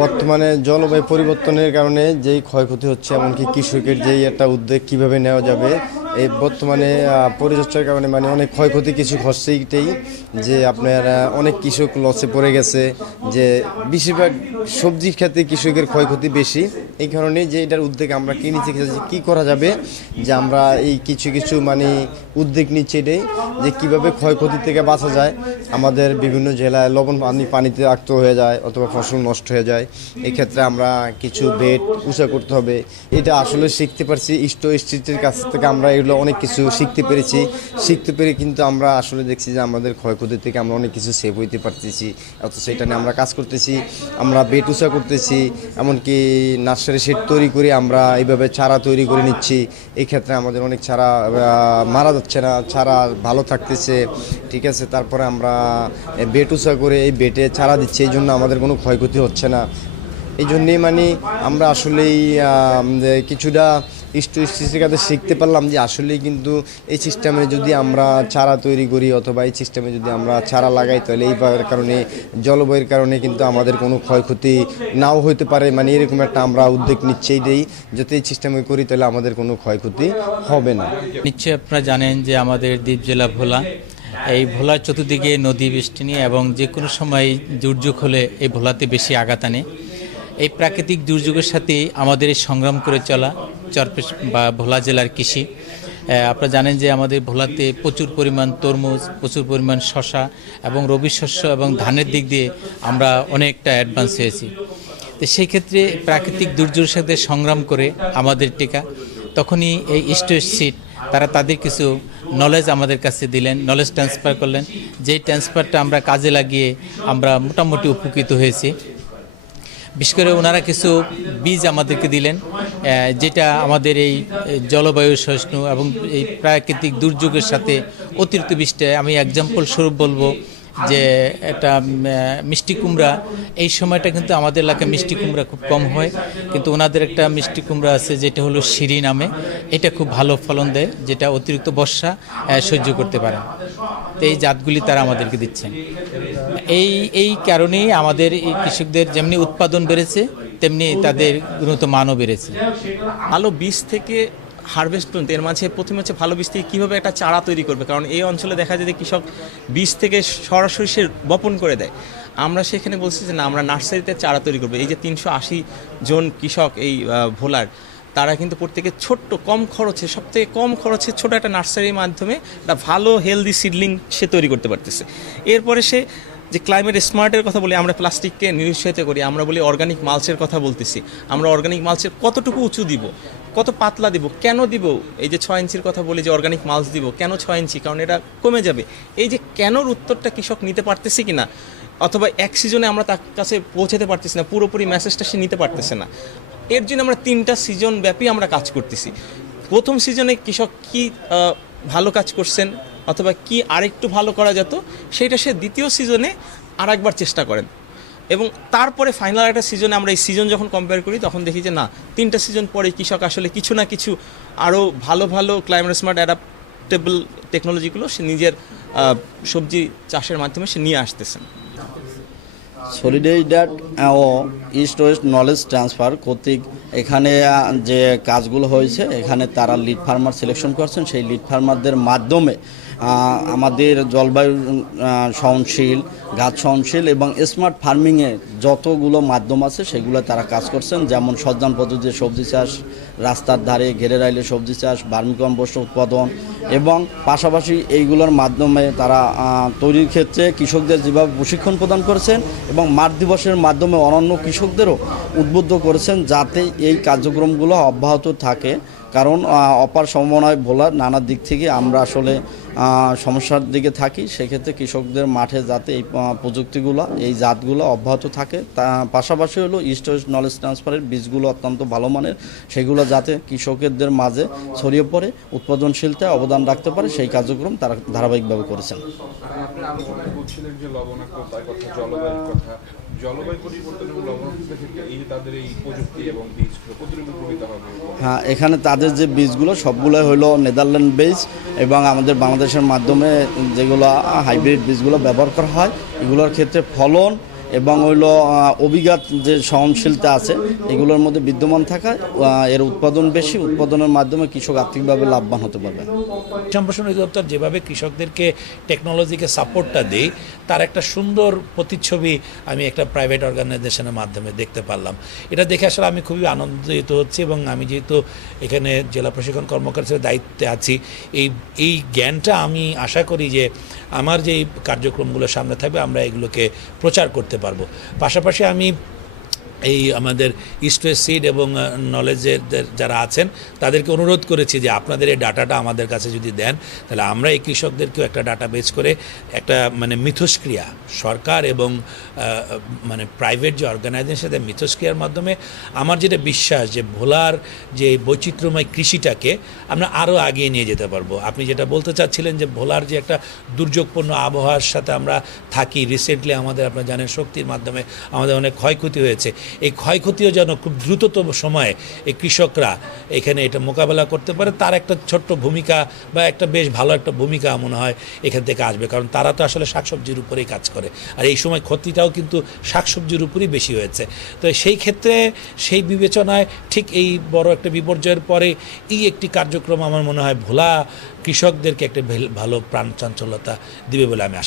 বর্তমানে জলবায়ু পরিবর্তনের কারণে যেই ক্ষয়ক্ষতি হচ্ছে, এমনকি কৃষকের যেই একটা উদ্যোগ কীভাবে নেওয়া যাবে এই বর্তমানে পরিচর্যার কারণে মানে অনেক ক্ষয়ক্ষতি কিছু হচ্ছে এইটাই, যে আপনার অনেক কৃষক লসে পড়ে গেছে, যে বেশিরভাগ সবজির ক্ষেত্রে কৃষকের ক্ষয়ক্ষতি বেশি। এই কারণে যে এটার উদ্যোগ আমরা কি নিচ্ছি যে কী করা যাবে, যে আমরা এই কিছু কিছু মানে উদ্যোগ নিচ্ছি এটাই, যে কীভাবে ক্ষয়ক্ষতি থেকে বাঁচা যায়। আমাদের বিভিন্ন জেলায় লবণ পানি, পানিতে আক্ত হয়ে যায় অথবা ফসল নষ্ট হয়ে যায়। এক্ষেত্রে আমরা কিছু বেড উঁচা করতে হবে। এটা আসলে শিখতে পারছি ইষ্ট স্ট্রিটের কাছ থেকে আমরা এগুলো অনেক কিছু শিখতে পেরেছি। শিখতে পেরে কিন্তু আমরা আসলে দেখছি যে আমাদের ক্ষয়ক্ষতি থেকে আমরা অনেক কিছু সেভ হইতে পারতেছি। অথচ এটা নিয়ে আমরা কাজ করতেছি, আমরা উঁচা করতেছি, এমনকি নার্সারি সেট তৈরি করে আমরা এইভাবে চারা তৈরি করে নিচ্ছি। এই ক্ষেত্রে আমাদের অনেক চারা মারা যাচ্ছে না, চারা ভালো থাকতেছে, ঠিক আছে? তারপরে আমরা উঁচা করে এই বেটে চারা দিচ্ছি, এই জন্য আমাদের কোনো ক্ষয়ক্ষতি হচ্ছে না। এই জন্যেই মানে আমরা আসলেই কিছুটা কাছে শিখতে পারলাম যে আসলেই কিন্তু এই সিস্টেমে যদি আমরা চারা তৈরি করি অথবা এই সিস্টেমে যদি আমরা চারা লাগাই, তাহলে এই কারণে, জলবায়ুর কারণে কিন্তু আমাদের কোনো ক্ষয়ক্ষতি নাও হতে পারে। মানে এরকম একটা আমরা উদ্যোগ নিচ্ছেই দেই যাতে এই সিস্টেমে করি, তাহলে আমাদের কোনো ক্ষয়ক্ষতি হবে না। নিশ্চয়ই আপনারা জানেন যে আমাদের দ্বীপ জেলা ভোলা। এই ভোলার চতুর্দিকে নদী বেষ্টনী এবং যে কোনো সময় দুর্যোগ হলে এই ভোলাতে বেশি আঘাত আনে। এই প্রাকৃতিক দুর্যোগের সাথে আমাদের সংগ্রাম করে চলা। চরপেশ বা ভোলা জেলার কৃষি। আপনারা জানেন যে আমাদের ভোলাতে প্রচুর পরিমাণ তরমুজ, প্রচুর পরিমাণ শশা এবং রবি শস্য এবং ধানের দিক দিয়ে আমরা অনেকটা অ্যাডভান্স হয়েছি। তো সেই ক্ষেত্রে প্রাকৃতিক দুর্যোগের সাথে সংগ্রাম করে আমাদের টিকা, তখনই এই ইস্ট সিট তারা তাদের কিছু নলেজ আমাদের কাছে দিলেন নলেজ ট্রান্সফার করলেন। যেই ট্রান্সফারটা আমরা কাজে লাগিয়ে আমরা মোটামুটি উপকৃত হয়েছি। বিশেষ করে ওনারা কিছু বীজ আমাদেরকে দিলেন যেটা আমাদের এই জলবায়ু সহিষ্ণু এবং এই প্রাকৃতিক দুর্যোগের সাথে অতিরিক্ত বৃষ্টি আমি এক্সাম্পল স্বরূপ বলব যে একটা মিষ্টি কুমড়া, এই সময়টা কিন্তু আমাদের এলাকায় মিষ্টি কুমড়া খুব কম হয়। কিন্তু ওনাদের একটা মিষ্টি কুমড়া আছে, যেটা হলো সিঁড়ি নামে। এটা খুব ভালো ফলন দেয়, যেটা অতিরিক্ত বর্ষা সহ্য করতে পারে তো এই জাতগুলি তারা আমাদেরকে দিচ্ছেন। এই এই কারণেই আমাদের এই কৃষকদের যেমনি উৎপাদন বেড়েছে, তেমনি তাদের গুণত মানও বেড়েছে। ভালো বীজ থেকে হারভেস্ট পর্যন্ত এর মাঝে প্রথমে হচ্ছে ভালো বীজ থেকে কীভাবে একটা চারা তৈরি করবে? কারণ এই অঞ্চলে দেখা যায় যে কৃষক বীজ থেকে সরাসরি সে বপন করে দেয়। আমরা সেখানে বলছি যে না, আমরা নার্সারিতে চারা তৈরি করব। এই যে তিনশো আশি জন কৃষক এই ভোলার, তারা কিন্তু প্রত্যেকে ছোট্ট, কম খরচে সব থেকে কম খরচে ছোট একটা নার্সারির মাধ্যমে একটা ভালো হেলদি সিডলিং সে তৈরি করতে পারতেছে। এরপরে সে যে ক্লাইমেট স্মার্টের কথা বলি, আমরা প্লাস্টিককে নিরুৎসাহিত করি, আমরা বলি অর্গানিক মালসের কথা বলতেছি। আমরা অর্গানিক মালসের কতটুকু উঁচু দিব, কত পাতলা দিব, কেন দিব? এই যে ছয় ইঞ্চির কথা বলি যে অর্গানিক মালস দিব, কেন ছয় ইঞ্চি? কারণ এটা কমে যাবে। এই যে কেনর উত্তরটা কৃষক নিতে পারতেছে কি না অথবা এক সিজনে আমরা তার কাছে পৌঁছাতে পারতেছি না, পুরোপুরি মেসেজটা সে নিতে পারতেছে না। এর জন্য আমরা তিনটা সিজন ব্যাপী আমরা কাজ করতেছি। প্রথম সিজনে কৃষক কি ভালো কাজ করছেন? অথবা কি আরেকটু ভালো করা যেত সেটা সে দ্বিতীয় সিজনে আর একবার চেষ্টা করেন। এবং তারপরে ফাইনাল একটা সিজনে আমরা এই সিজন যখন কম্পেয়ার করি, তখন দেখি যে না, তিনটা সিজন পরে কৃষক আসলে কিছু না কিছু আরও ভালো ভালো ক্লাইমেট স্মার্ট অ্যাডাপ্টেবল টেকনোলজিগুলো সে নিজের সবজি চাষের মাধ্যমে সে নিয়ে আসতেছেন। সলিডারিডাট ও ইস্ট ওয়েস্ট নলেজ ট্রান্সফার কর্তৃক এখানে যে কাজগুলো হয়েছে, এখানে তারা লিড ফার্মার সিলেকশন করছেন। সেই লিড ফার্মারদের মাধ্যমে আমাদের জলবায়ু সহনশীল, গাছ সহনশীল এবং স্মার্ট ফার্মিংয়ে যতগুলো মাধ্যম আছে সেগুলো তারা কাজ করছেন। যেমন সজ্জান পদ্ধতিতে সবজি চাষ, রাস্তার ধারে ঘেরে রাইলে সবজি চাষ বার্মিকম্পোস্ট উৎপাদন এবং পাশাপাশি এইগুলোর মাধ্যমে তারা তৈরির ক্ষেত্রে কৃষকদের যেভাবে প্রশিক্ষণ প্রদান করেছেন এবং মাঠ দিবসের মাধ্যমে অনন্য কৃষকদেরও উদ্বুদ্ধ করেছেন যাতে এই কার্যক্রমগুলো অব্যাহত থাকে। কারণ অপার সমন্বয় ভোলার নানা দিক থেকে আমরা আসলে সমস্যার দিকে থাকি। সেক্ষেত্রে কৃষকদের মাঠে যাতে এই প্রযুক্তিগুলো, এই জাতগুলো অব্যাহত থাকে। তা, পাশাপাশি হলো ইস্ট নলেজ ট্রান্সফারের বীজগুলো অত্যন্ত ভালো মানের, সেগুলো যাতে কৃষকদের মাঝে ছড়িয়ে পড়ে উৎপাদনশীলতায় অবদান রাখতে পারে, সেই কার্যক্রম তারা ধারাবাহিকভাবে করেছেন। হ্যাঁ এখানে তাদের যে বীজগুলো সবগুলোই হলো নেদারল্যান্ড বীজ এবং আমাদের বাংলাদেশের মাধ্যমে যেগুলো হাইব্রিড বীজগুলো ব্যবহার করা হয়, এগুলোর ক্ষেত্রে ফলন এবং হইল অভিজ্ঞাত যে সহনশীলতা আছে এগুলোর মধ্যে বিদ্যমান আহ, এর উৎপাদন বেশি উৎপাদনের মাধ্যমে কৃষক আর্থিকভাবে লাভবান হতে পারবে। সম্প্রসারণ অধিদপ্তর যেভাবে কৃষকদেরকে টেকনোলজিকে সাপোর্টটা দেয় তার একটা সুন্দর প্রতিচ্ছবি আমি একটা প্রাইভেট অর্গানাইজেশনের মাধ্যমে দেখতে পারলাম। এটা দেখে আসলে আমি খুবই আনন্দিত হচ্ছি এবং আমি যেহেতু এখানে জেলা প্রশিক্ষণ কর্মকর্তার দায়িত্বে আছি এই এই জ্ঞানটা আমি আশা করি যে আমার যে কার্যক্রমগুলো সামনে থাকবে আমরা এগুলোকে প্রচার করতে পারব। পাশাপাশি আমি এই আমাদের ইস্ট ওয়েস্ট সিড এবং নলেজের যারা আছেন, তাদেরকে অনুরোধ করেছি যে আপনাদের এই ডাটাটা আমাদের কাছে যদি দেন, তাহলে আমরা এই কৃষকদেরকেও একটা ডাটা বেচ করে একটা মানে মিথস্ক্রিয়া, সরকার এবং মানে প্রাইভেট যে অর্গানাইজেশন সাথে মিথস্ক্রিয়ার মাধ্যমে আমার যেটা বিশ্বাস যে ভোলার যে বৈচিত্র্যময় কৃষিটাকে আমরা আরও আগিয়ে নিয়ে যেতে পারব। আপনি যেটা বলতে চাচ্ছিলেন যে ভোলার যে একটা দুর্যোগপূর্ণ আবহাওয়ার সাথে আমরা থাকি রিসেন্টলি আমাদের, আপনারা জানেন, শক্তির মাধ্যমে আমাদের অনেক ক্ষয়ক্ষতি হয়েছে। এই ক্ষয়ক্ষতিও যেন খুব দ্রুততম সময়ে এই কৃষকরা এখানে এটা মোকাবেলা করতে পারে। তার একটা ছোট্ট ভূমিকা বা একটা বেশ ভালো একটা ভূমিকা মনে হয় এখান থেকে আসবে। কারণ তারা তো আসলে শাকসবজির উপরেই কাজ করে। আর এই সময় ক্ষতিটাও কিন্তু শাকসবজির উপরেই বেশি হয়েছে। তো সেই ক্ষেত্রে সেই বিবেচনায় ঠিক এই বড় একটা বিপর্যয়ের পরে এই একটি কার্যক্রম আমার মনে হয় ভোলা কৃষকদেরকে একটা ভেল- প্রাণ চাঞ্চল্যতা দিবে বলে আমি আশা